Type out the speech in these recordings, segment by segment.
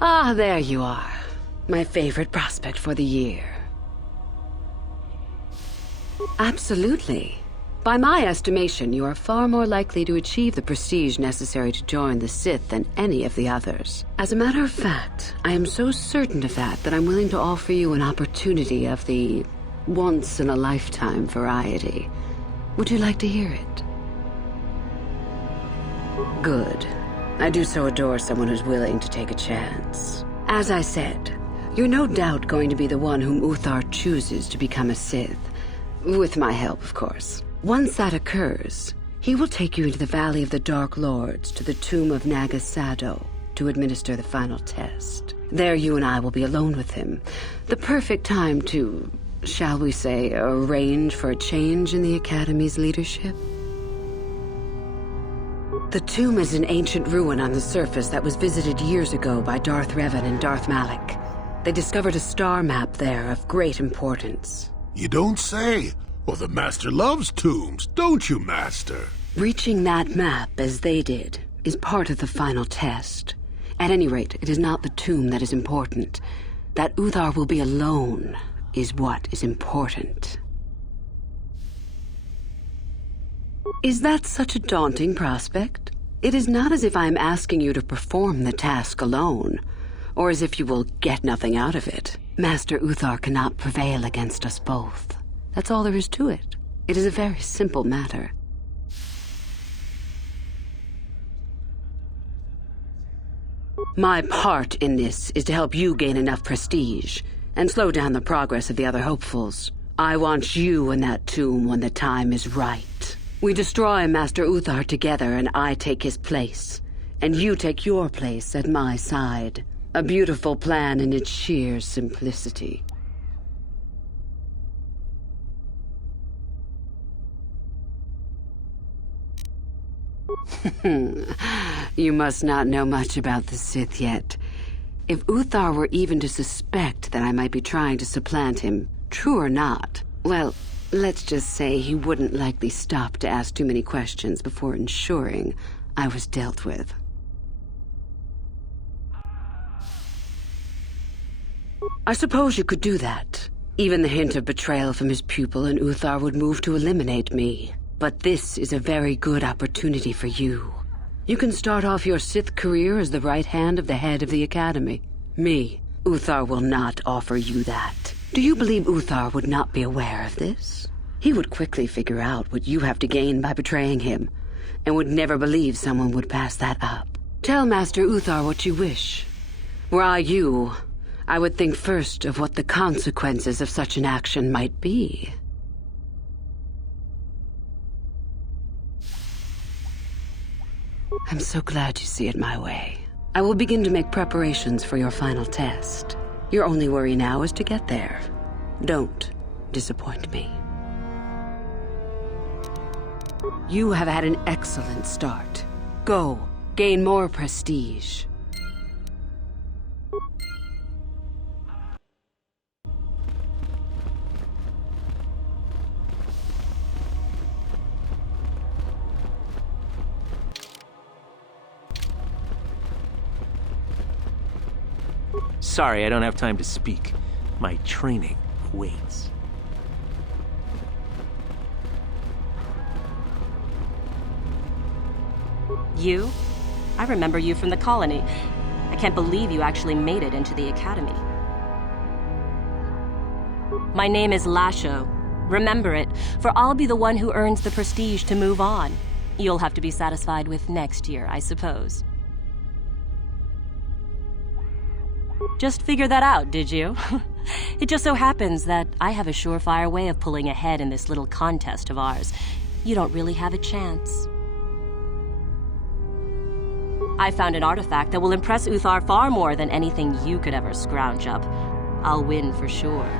Ah, there you are. My favorite prospect for the year. Absolutely. By my estimation, you are far more likely to achieve the prestige necessary to join the Sith than any of the others. As a matter of fact, I am so certain of that I'm willing to offer you an opportunity of the once-in-a-lifetime variety. Would you like to hear it? Good. I do so adore someone who's willing to take a chance. As I said, you're no doubt going to be the one whom Uthar chooses to become a Sith. With my help, of course. Once that occurs, he will take you into the Valley of the Dark Lords to the tomb of Nagasado to administer the final test. There you and I will be alone with him. The perfect time to, shall we say, arrange for a change in the Academy's leadership. The tomb is an ancient ruin on the surface that was visited years ago by Darth Revan and Darth Malak. They discovered a star map there of great importance. You don't say. Well, the Master loves tombs, don't you, Master? Reaching that map, as they did, is part of the final test. At any rate, it is not the tomb that is important. That Uthar will be alone is what is important. Is that such a daunting prospect? It is not as if I am asking you to perform the task alone, or as if you will get nothing out of it. Master Uthar cannot prevail against us both. That's all there is to it. It is a very simple matter. My part in this is to help you gain enough prestige and slow down the progress of the other hopefuls. I want you in that tomb when the time is right. We destroy Master Uthar together and I take his place, and you take your place at my side. A beautiful plan in its sheer simplicity. You must not know much about the Sith yet. If Uthar were even to suspect that I might be trying to supplant him, true or not, well, let's just say he wouldn't likely stop to ask too many questions before ensuring I was dealt with. I suppose you could do that. Even the hint of betrayal from his pupil and Uthar would move to eliminate me. But this is a very good opportunity for you. You can start off your Sith career as the right hand of the head of the Academy. Me, Uthar will not offer you that. Do you believe Uthar would not be aware of this? He would quickly figure out what you have to gain by betraying him, and would never believe someone would pass that up. Tell Master Uthar what you wish. Were I you, I would think first of what the consequences of such an action might be. I'm so glad you see it my way. I will begin to make preparations for your final test. Your only worry now is to get there. Don't disappoint me. You have had an excellent start. Go, gain more prestige. Sorry, I don't have time to speak. My training waits. You? I remember you from the colony. I can't believe you actually made it into the Academy. My name is Lasho. Remember it, for I'll be the one who earns the prestige to move on. You'll have to be satisfied with next year, I suppose. Just figure that out, did you? It just so happens that I have a surefire way of pulling ahead in this little contest of ours. You don't really have a chance. I found an artifact that will impress Uthar far more than anything you could ever scrounge up. I'll win for sure.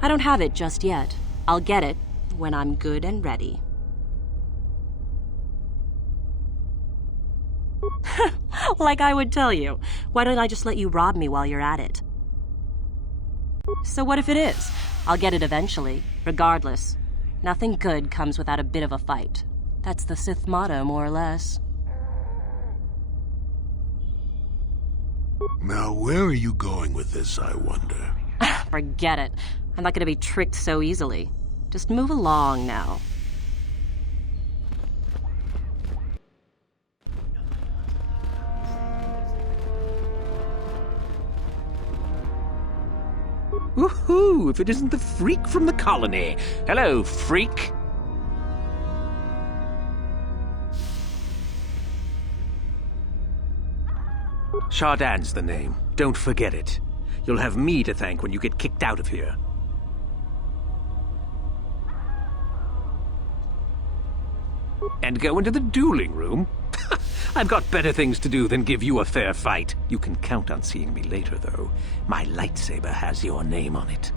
I don't have it just yet. I'll get it when I'm good and ready. Like I would tell you. Why don't I just let you rob me while you're at it? So what if it is? I'll get it eventually, regardless. Nothing good comes without a bit of a fight. That's the Sith motto, more or less. Now, where are you going with this, I wonder? Forget it. I'm not gonna be tricked so easily. Just move along now. Woohoo! If it isn't the freak from the colony. Hello, freak. Chardin's the name. Don't forget it. You'll have me to thank when you get kicked out of here. And go into the dueling room? I've got better things to do than give you a fair fight. You can count on seeing me later, though. My lightsaber has your name on it.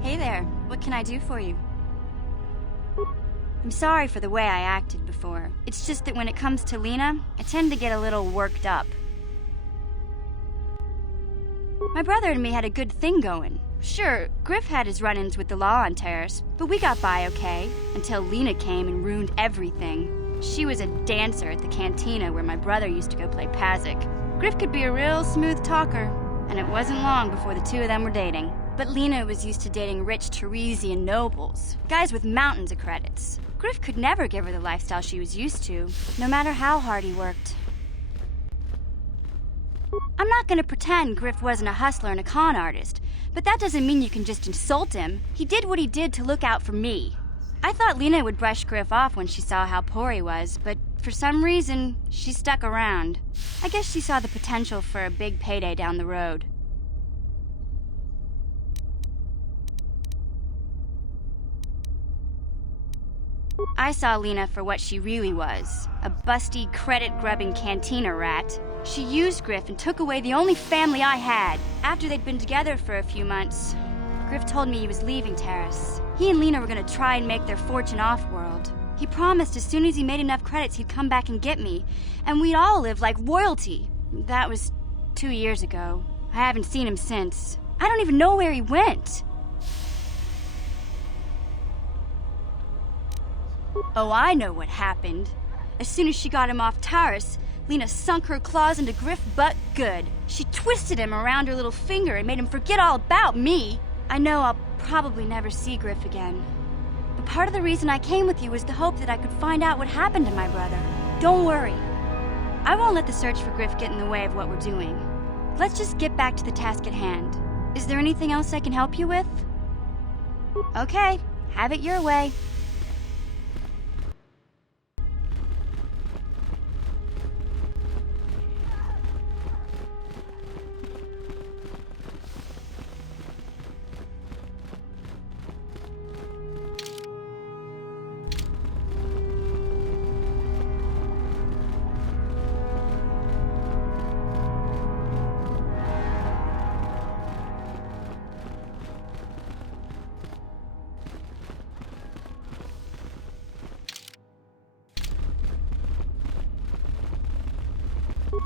Hey there, what can I do for you? I'm sorry for the way I acted before. It's just that when it comes to Lena, I tend to get a little worked up. My brother and me had a good thing going. Sure, Griff had his run-ins with the law on Terrace, but we got by okay, until Lena came and ruined everything. She was a dancer at the cantina where my brother used to go play Pazik. Griff could be a real smooth talker, and it wasn't long before the two of them were dating. But Lena was used to dating rich Teresian nobles, guys with mountains of credits. Griff could never give her the lifestyle she was used to, no matter how hard he worked. I'm not gonna pretend Griff wasn't a hustler and a con artist, but that doesn't mean you can just insult him. He did what he did to look out for me. I thought Lena would brush Griff off when she saw how poor he was, but for some reason, she stuck around. I guess she saw the potential for a big payday down the road. I saw Lena for what she really was, a busty, credit-grubbing cantina rat. She used Griff and took away the only family I had. After they'd been together for a few months, Griff told me he was leaving Terrace. He and Lena were gonna try and make their fortune off-world. He promised as soon as he made enough credits he'd come back and get me, and we'd all live like royalty. That was 2 years ago. I haven't seen him since. I don't even know where he went. Oh, I know what happened. As soon as she got him off Taurus, Lena sunk her claws into Griff butt good. She twisted him around her little finger and made him forget all about me. I know I'll probably never see Griff again. But part of the reason I came with you was the hope that I could find out what happened to my brother. Don't worry. I won't let the search for Griff get in the way of what we're doing. Let's just get back to the task at hand. Is there anything else I can help you with? Okay, have it your way.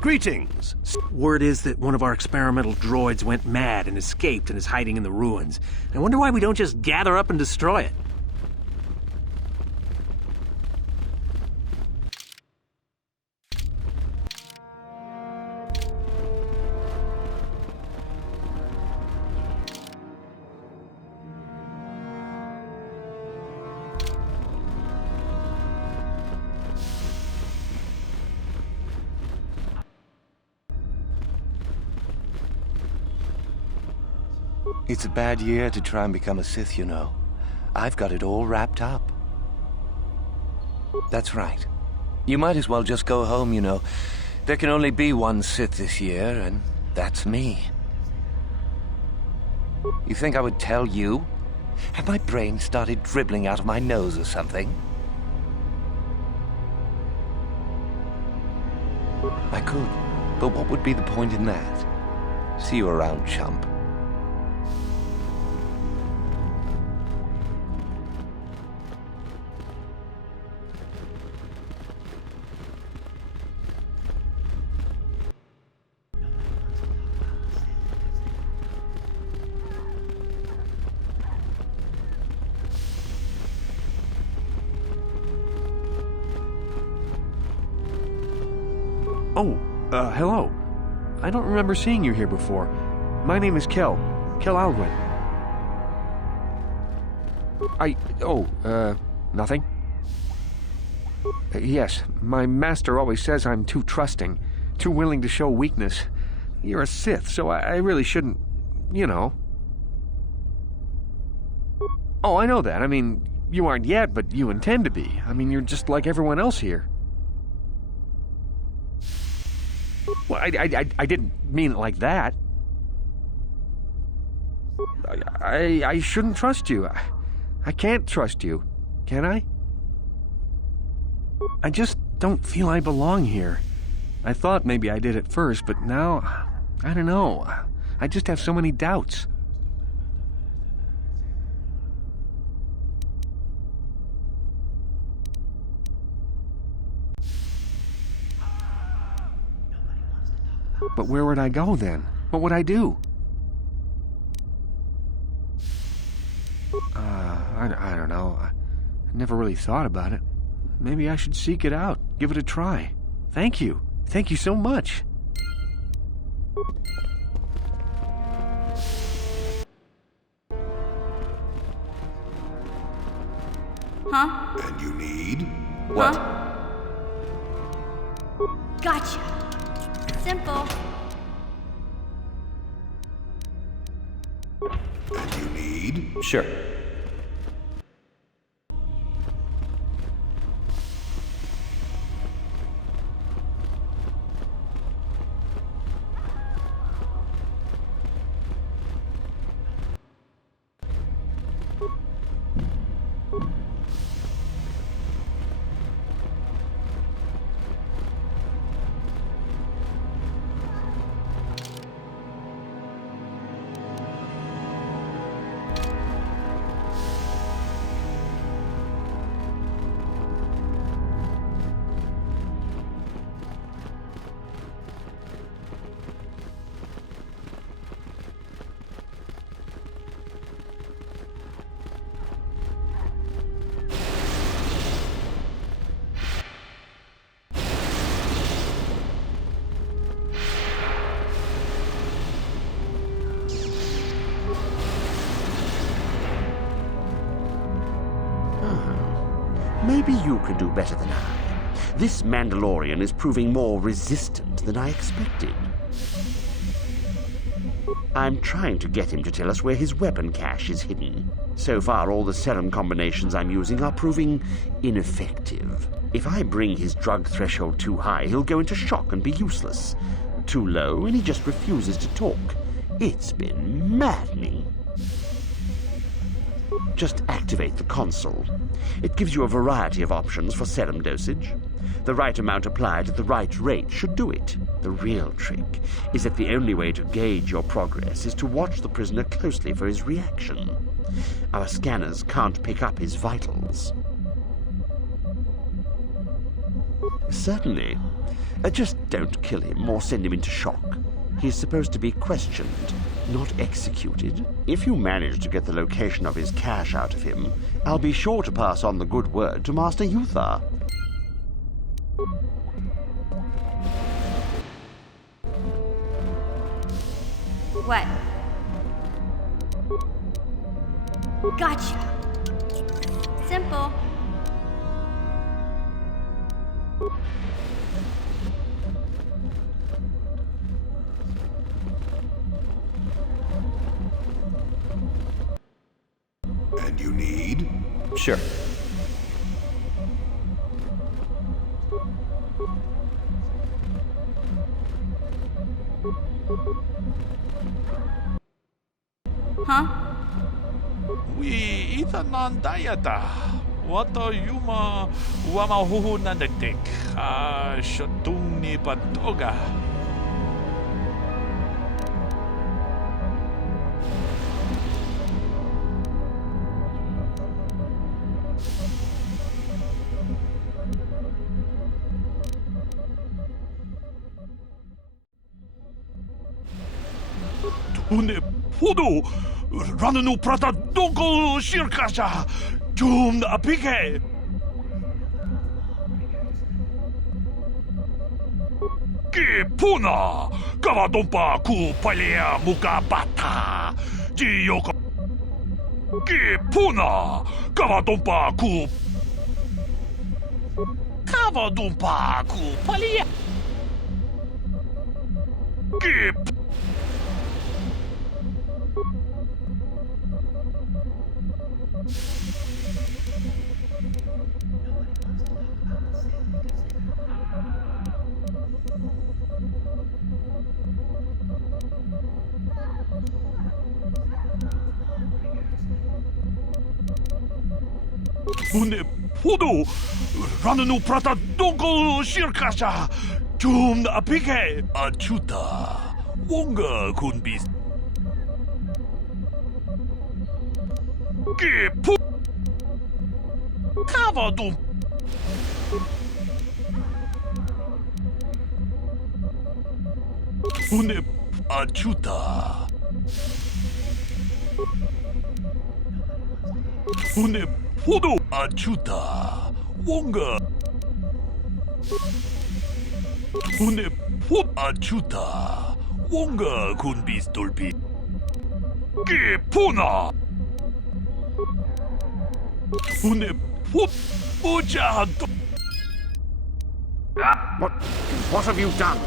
Greetings! Word is that one of our experimental droids went mad and escaped and is hiding in the ruins. I wonder why we don't just gather up and destroy it. It's a bad year to try and become a Sith, you know. I've got it all wrapped up. That's right. You might as well just go home, you know. There can only be one Sith this year, and that's me. You think I would tell you? Had my brain started dribbling out of my nose or something? I could, but what would be the point in that? See you around, chump. Hello. I don't remember seeing you here before. My name is Kel Alwyn. Nothing? Yes, my master always says I'm too trusting, too willing to show weakness. You're a Sith, so I really shouldn't, you know. Oh, I know that. I mean, you aren't yet, but you intend to be. I mean, you're just like everyone else here. Well, I didn't mean it like that. I shouldn't trust you. I can't trust you, can I? I just don't feel I belong here. I thought maybe I did at first, but now, I don't know. I just have so many doubts. But where would I go then? What would I do? I don't know. I never really thought about it. Maybe I should seek it out, give it a try. Thank you. Thank you so much. Huh? And you need? What? Gotcha. Simple. And you need? Sure. Maybe you can do better than I. This Mandalorian is proving more resistant than I expected. I'm trying to get him to tell us where his weapon cache is hidden. So far, all the serum combinations I'm using are proving ineffective. If I bring his drug threshold too high, he'll go into shock and be useless. Too low, and he just refuses to talk. It's been maddening. Just activate the console. It gives you a variety of options for serum dosage. The right amount applied at the right rate should do it. The real trick is that the only way to gauge your progress is to watch the prisoner closely for his reaction. Our scanners can't pick up his vitals. Certainly. Just don't kill him or send him into shock. He's supposed to be questioned, not executed. If you manage to get the location of his cache out of him, I'll be sure to pass on the good word to Master Uthar. What? Gotcha. Simple. And you need? Sure. Huh? We itanan dayata. Wato yuma wamahuhu nanagdik. Shotung ni patoga. Tune podo rananu prata doko shirkasha jum apike. Puna, Kavadompa ku palea mukabata, Jiyoko. Puna, Kavadompa ku. Kavadompa ku palea. Une podo, rannu prata donko shirkasha, jum apike, achuta, wonga kunbis. Pu Kavadum. Une achuta. Une podo achuta, wonga. Une pod achuta, wonga kunbis dolpi. Puna. Une pod ujado. What have you done?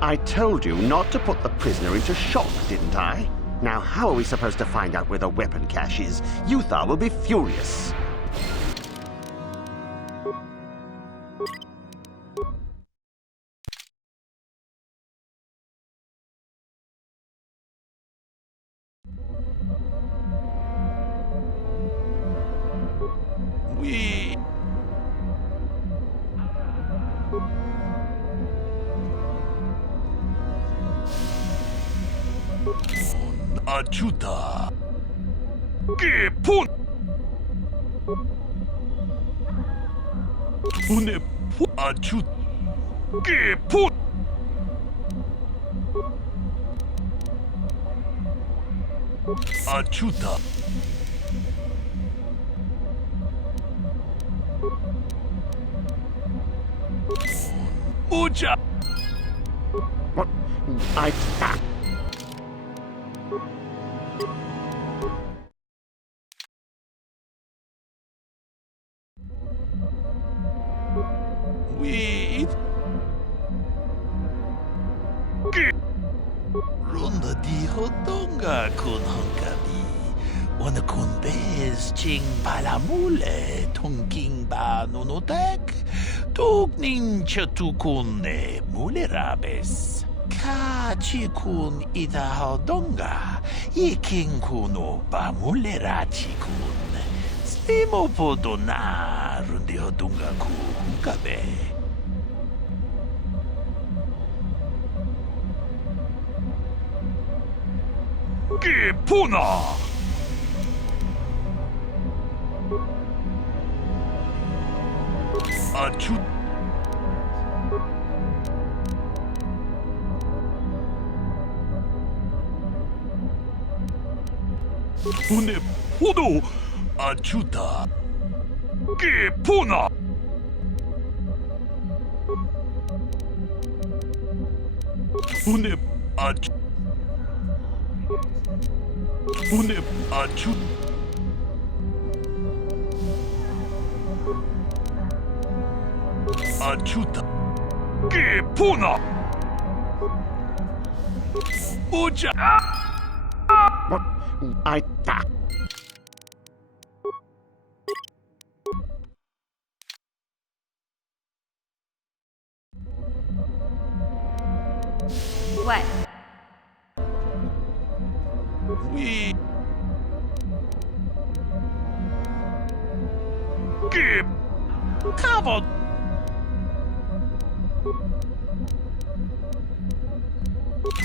I told you not to put the prisoner into shock, didn't I? Now, how are we supposed to find out where the weapon cache is? Uthar will be furious. We. Achuta. Pun. Une achut. Pun. Achuta. Uja. What? We. Ronda di hodonga kun hankabi. Wana kun bez ching palamule tongking ba nonotek. Tugnin chatukune mulerabes. Ka chikun ida hodonga. Iking kuno ba mulera chikun. Slimo podona rundi hodonga ku hunkabe. Puna. Achut. Une podo achuta. Puna. Une ach. Une achut. Achuta. Puna. Uja. What? What? We. Cover.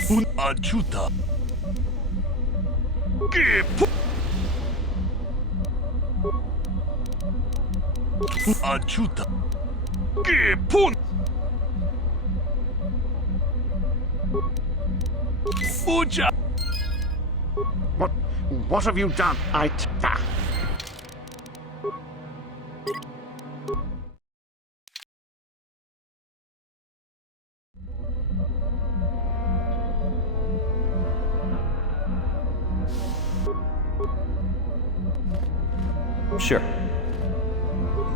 Un achuta. Achuta. Pun. Uja. What have you done? Sure.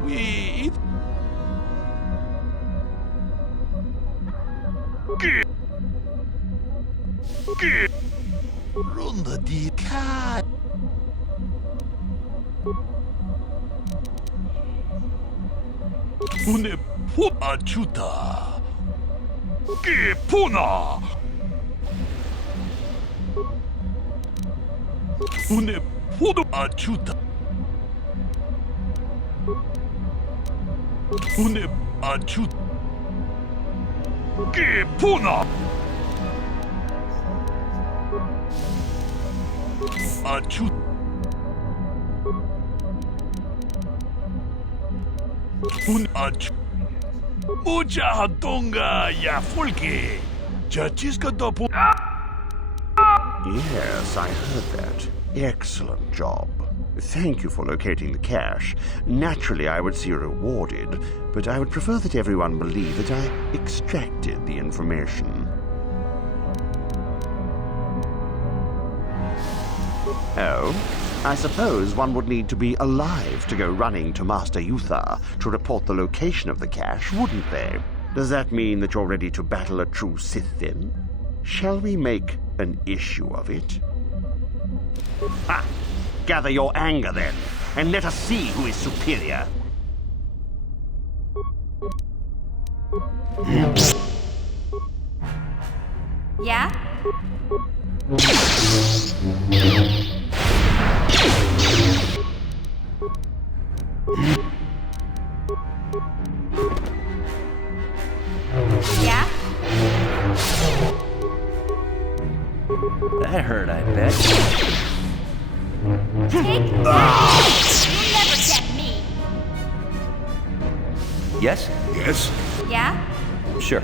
With... Ronda di cat. Une po aciuta. Che puna. Une po aciuta. Une aciuta. Che puna. Aciuta. Un aciuta. Mucha hatonga ya fulke. Chachiska dopo. Yes, I heard that. Excellent job. Thank you for locating the cache. Naturally, I would see you rewarded, but I would prefer that everyone believe that I extracted the information. Oh? I suppose one would need to be alive to go running to Master Uthar to report the location of the cache, wouldn't they? Does that mean that you're ready to battle a true Sith, then? Shall we make an issue of it? Ha! Gather your anger, then, and let us see who is superior. Yeah? Yeah? That hurt, I bet. Take that! You'll never get me! Yes? Yes? Yeah? Sure.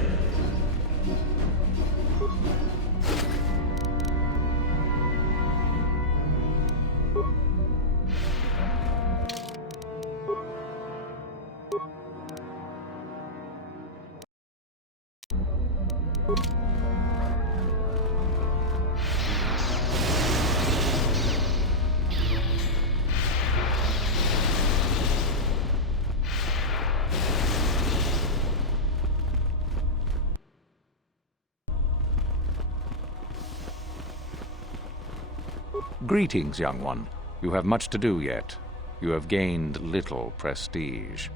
Greetings, young one. You have much to do yet. You have gained little prestige.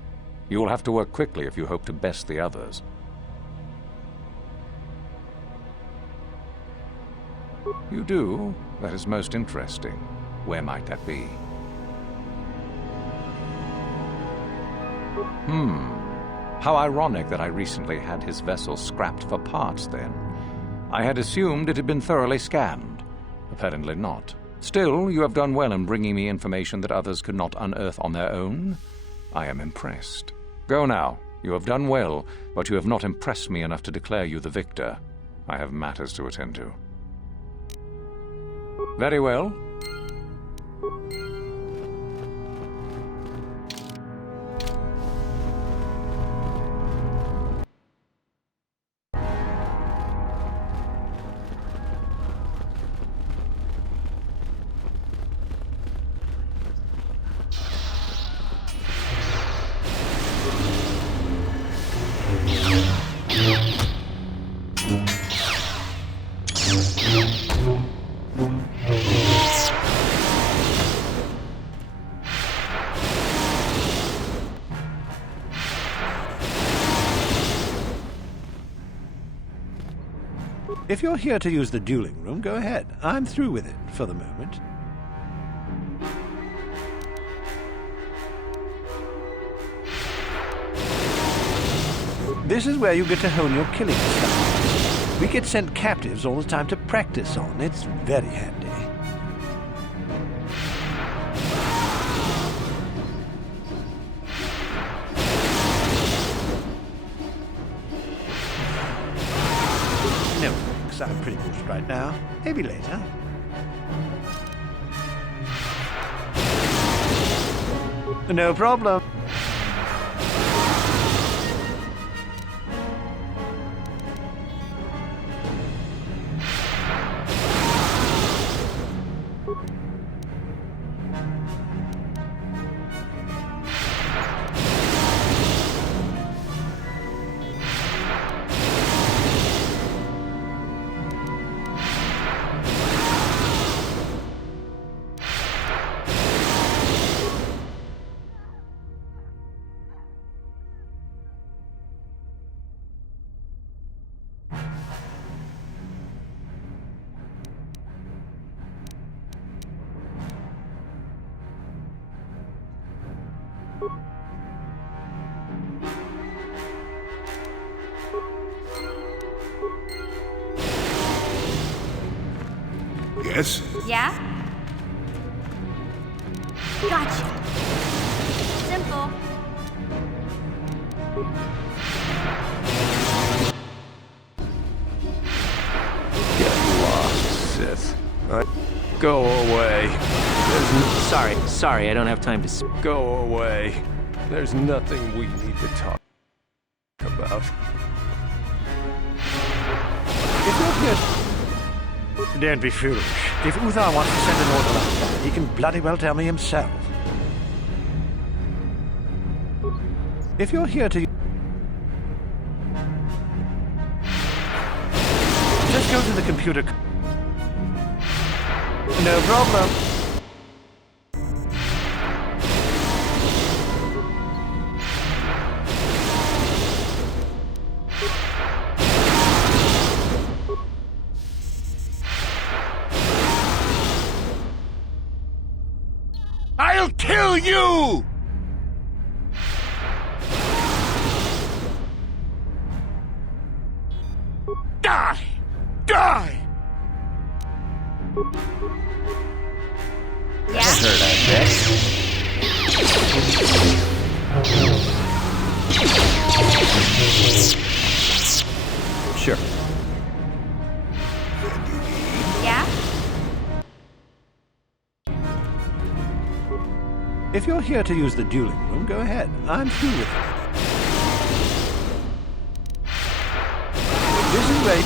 You will have to work quickly if you hope to best the others. You do? That is most interesting. Where might that be? How ironic that I recently had his vessel scrapped for parts, then. I had assumed it had been thoroughly scanned. Apparently not. Still, you have done well in bringing me information that others could not unearth on their own. I am impressed. Go now. You have done well, but you have not impressed me enough to declare you the victor. I have matters to attend to. Very well. If you're here to use the dueling room, go ahead. I'm through with it for the moment. This is where you get to hone your killing style. We get sent captives all the time to practice on. It's very handy. No thanks, I'm pretty bushed right now. Maybe later. No problem. Yes? Yeah? Gotcha. Simple. Get lost, Sith. Go away. Sorry, I don't have time to Go away. There's nothing we need to talk about. If you're here... Don't be foolish. If Uthar wants to send an order like that, he can bloody well tell me himself. If you're here to... Just go to the computer... No problem. I'll kill you! Die! Die! Yeah? Heard, I bet. Sure. Yeah? If you're here to use the dueling room, go ahead. I'm through with it. This is ready.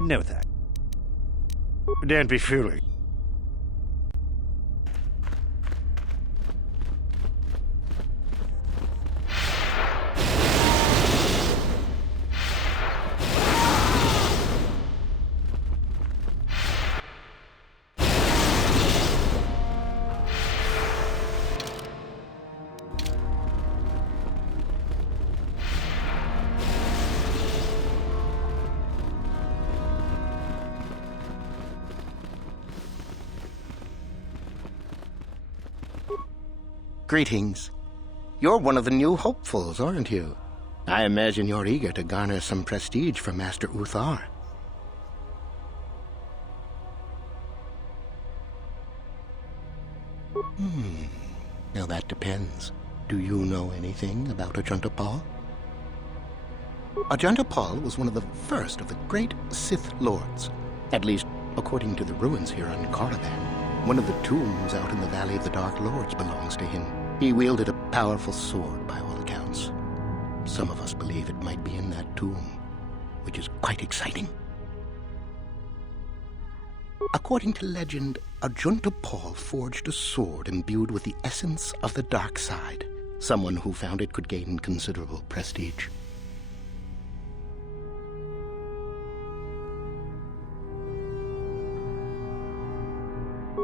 No thanks. Don't be foolish. Greetings. You're one of the new hopefuls, aren't you? I imagine you're eager to garner some prestige from Master Uthar. Now that depends. Do you know anything about Ajunta Pall? Ajunta Pall was one of the first of the great Sith lords. At least, according to the ruins here on Korriban. One of the tombs out in the Valley of the Dark Lords belongs to him. He wielded a powerful sword by all accounts. Some of us believe it might be in that tomb, which is quite exciting. According to legend, Ajunta Pall forged a sword imbued with the essence of the dark side. Someone who found it could gain considerable prestige.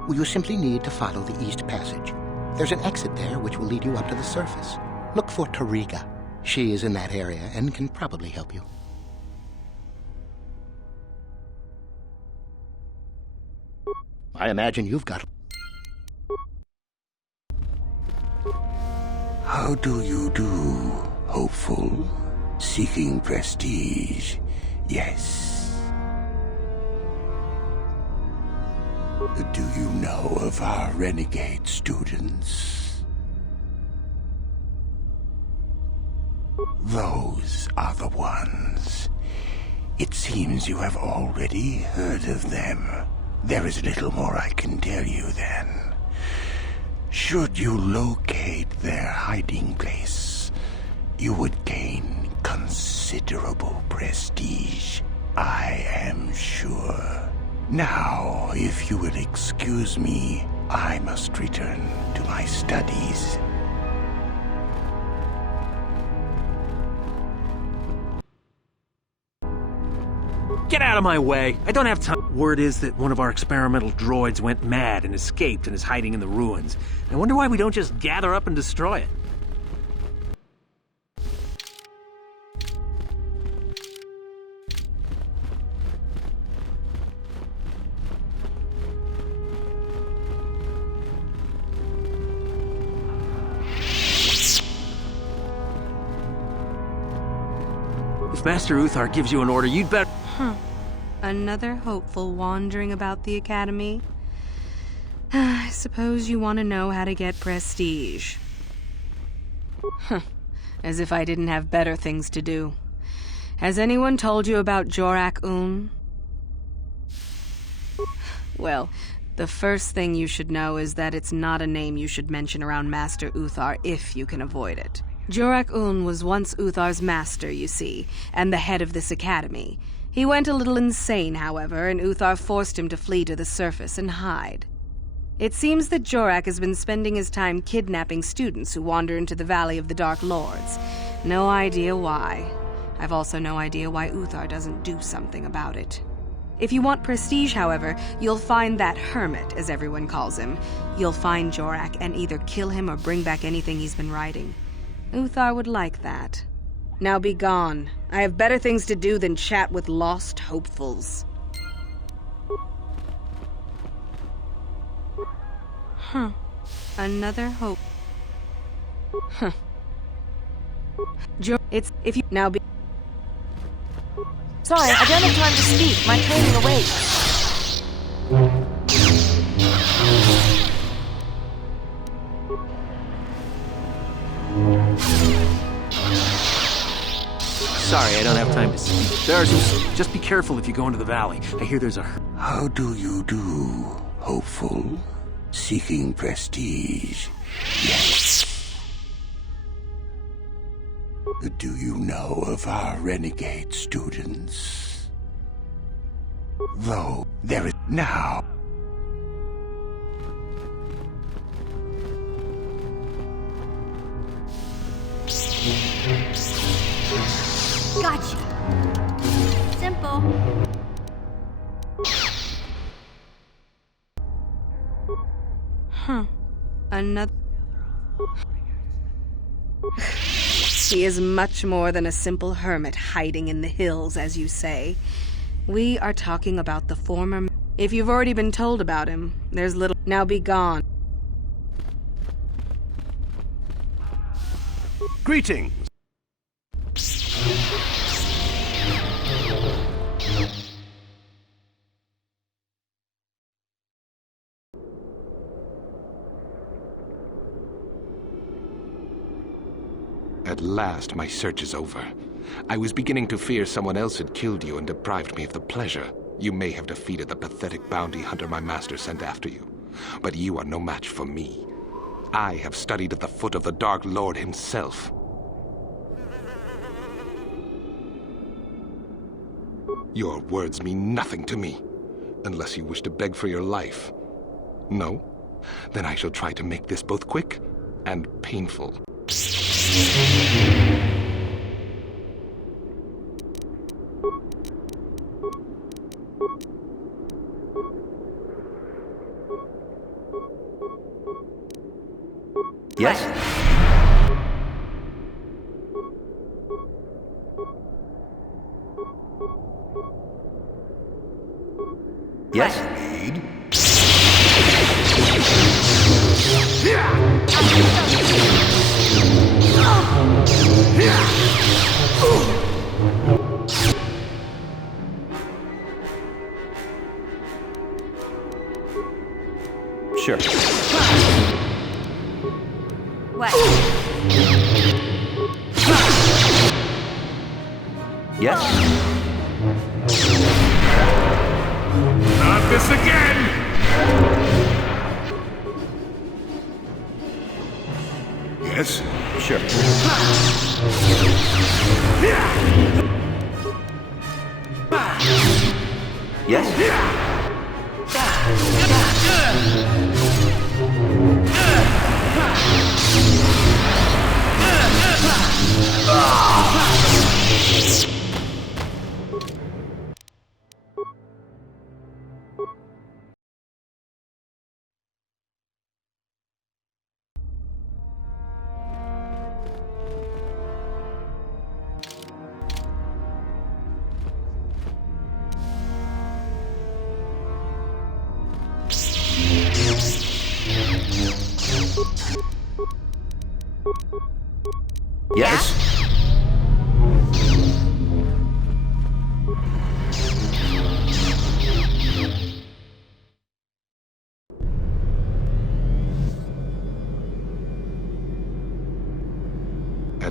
You simply need to follow the East Passage. There's an exit there which will lead you up to the surface. Look for Tariga. She is in that area and can probably help you. I imagine you've got... How do you do, hopeful? Seeking prestige, yes. Do you know of our renegade students? Those are the ones. It seems you have already heard of them. There is little more I can tell you then. Should you locate their hiding place, you would gain considerable prestige, I am sure. Now, if you will excuse me, I must return to my studies. Get out of my way! I don't have time. Word is that one of our experimental droids went mad and escaped and is hiding in the ruins. I wonder why we don't just gather up and destroy it. If Master Uthar gives you an order, you'd better... Another hopeful wandering about the academy? I suppose you want to know how to get prestige. As if I didn't have better things to do. Has anyone told you about Jorak-Un? Well, the first thing you should know is that it's not a name you should mention around Master Uthar if you can avoid it. Jorak-Un was once Uthar's master, you see, and the head of this academy. He went a little insane, however, and Uthar forced him to flee to the surface and hide. It seems that Jorak has been spending his time kidnapping students who wander into the Valley of the Dark Lords. No idea why. I've also no idea why Uthar doesn't do something about it. If you want prestige, however, you'll find that hermit, as everyone calls him. You'll find Jorak and either kill him or bring back anything he's been writing. Uthar would like that. Now be gone. I have better things to do than chat with lost hopefuls. Another hope. It's if you now be. Sorry, I don't have time to speak. My training awaits. Sorry, I don't have time to speak. There are some... Just be careful if you go into the valley. I hear there's a... How do you do, hopeful? Seeking prestige. Yes. Do you know of our renegade students? Though there is now... Gotcha. Simple. Another... He is much more than a simple hermit hiding in the hills, as you say. We are talking about the former... If you've already been told about him, there's little... Now be gone. Greetings! At last, my search is over. I was beginning to fear someone else had killed you and deprived me of the pleasure. You may have defeated the pathetic bounty hunter my master sent after you, but you are no match for me. I have studied at the foot of the Dark Lord himself. Your words mean nothing to me, unless you wish to beg for your life. No? Then I shall try to make this both quick and painful. Yes? Yes? Sure. What? Yes? Not this again! Yes? Sure. Yes? Yes?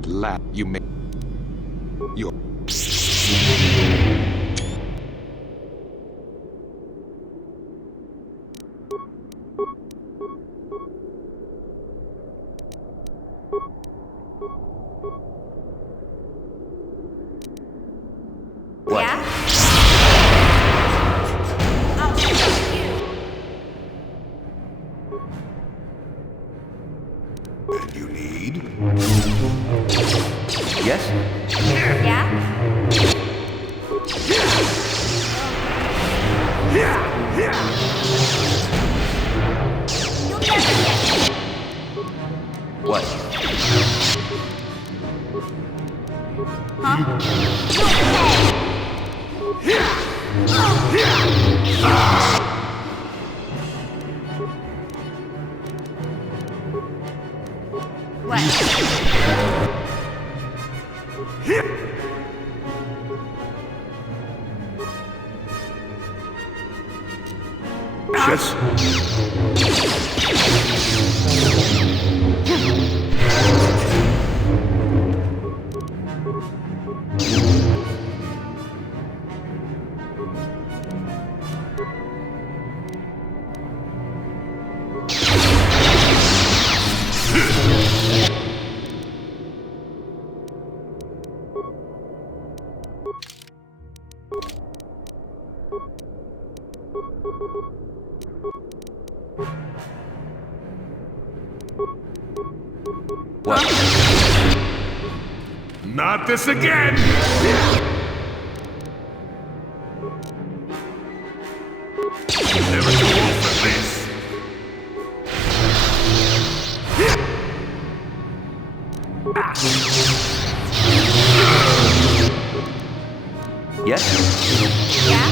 At last, you may... Your... What? Yeah? And you need? Yes? Yeah? What? What? Not this again! Never too old for this. Yes? Yeah?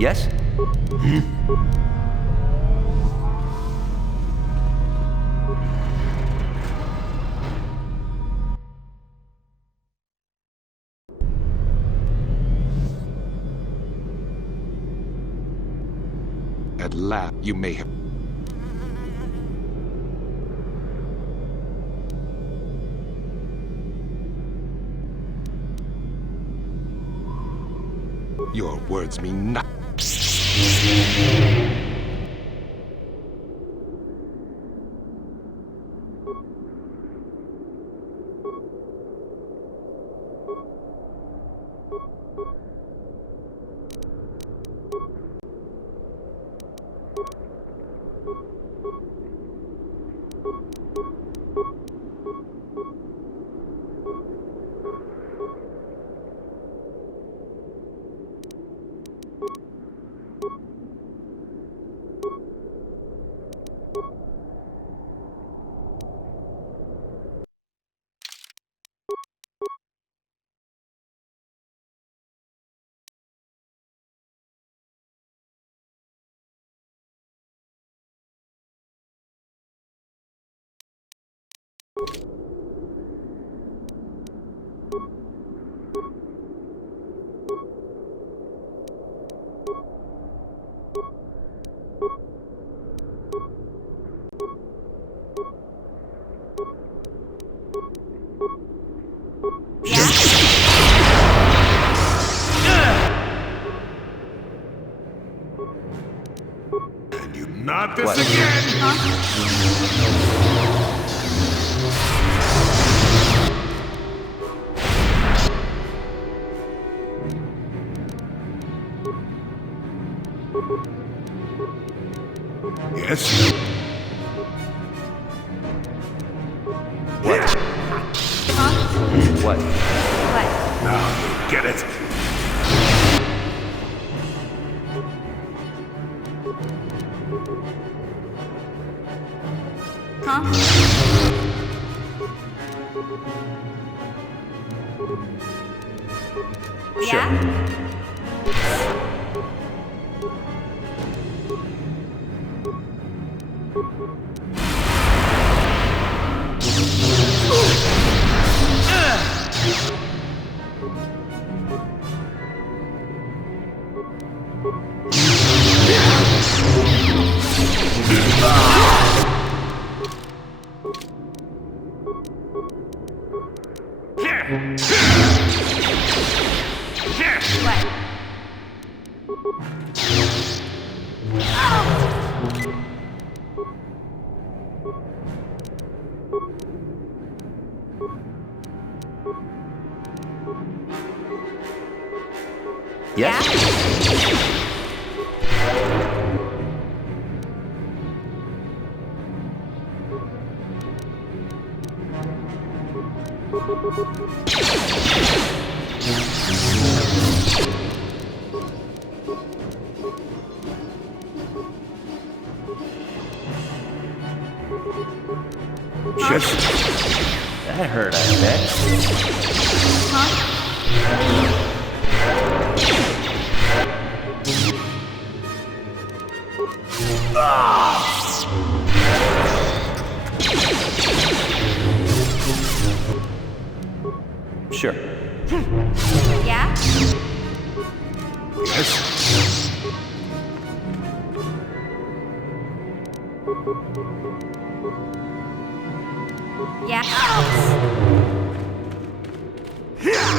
Yes? At last, you may have... Your words mean nothing. Not this What? again! Yes? What? What? Now you get it. That hurt, I bet. Sure. Yeah? Yes? Yeah.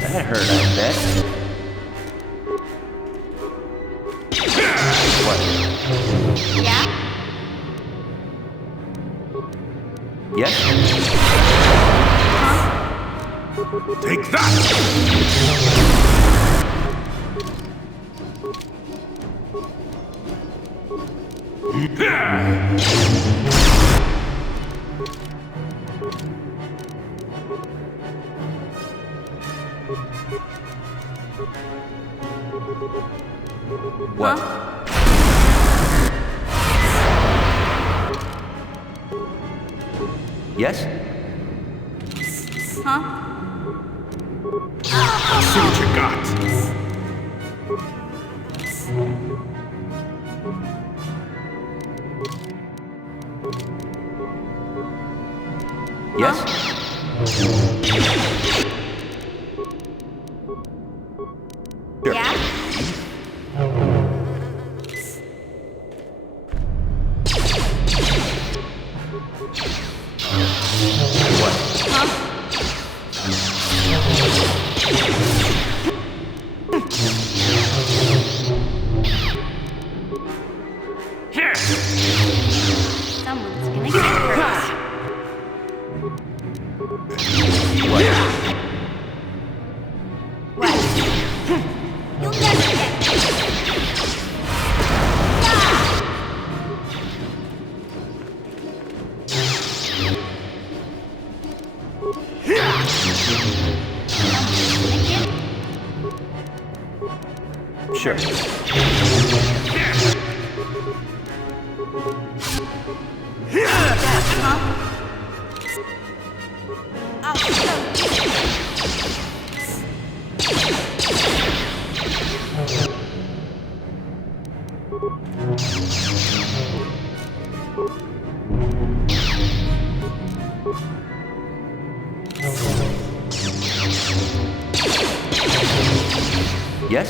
That hurt, I bet. What? Yeah? Yes? Take that! What? Yes? Huh? See what you got. Yes? Sure. Yeah? What? Someone's gonna get hurt. What? You'll never get Sure. Yes?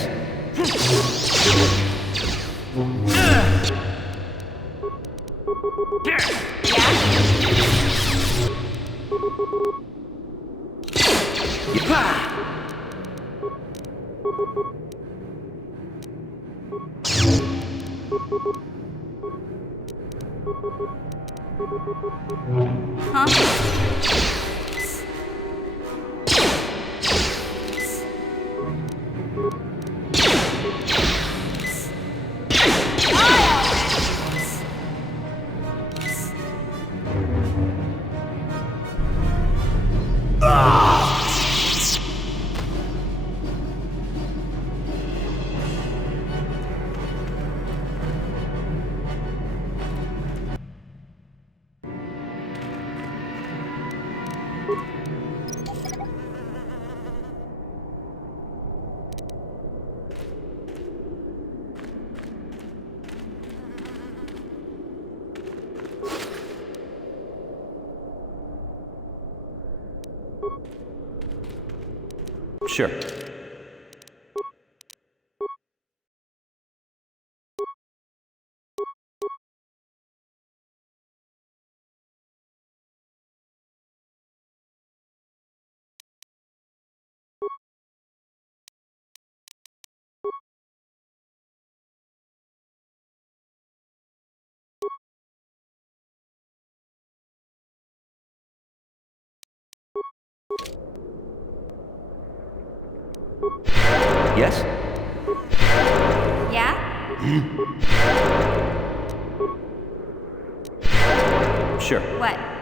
Sure. Yes? Yeah? Sure. What?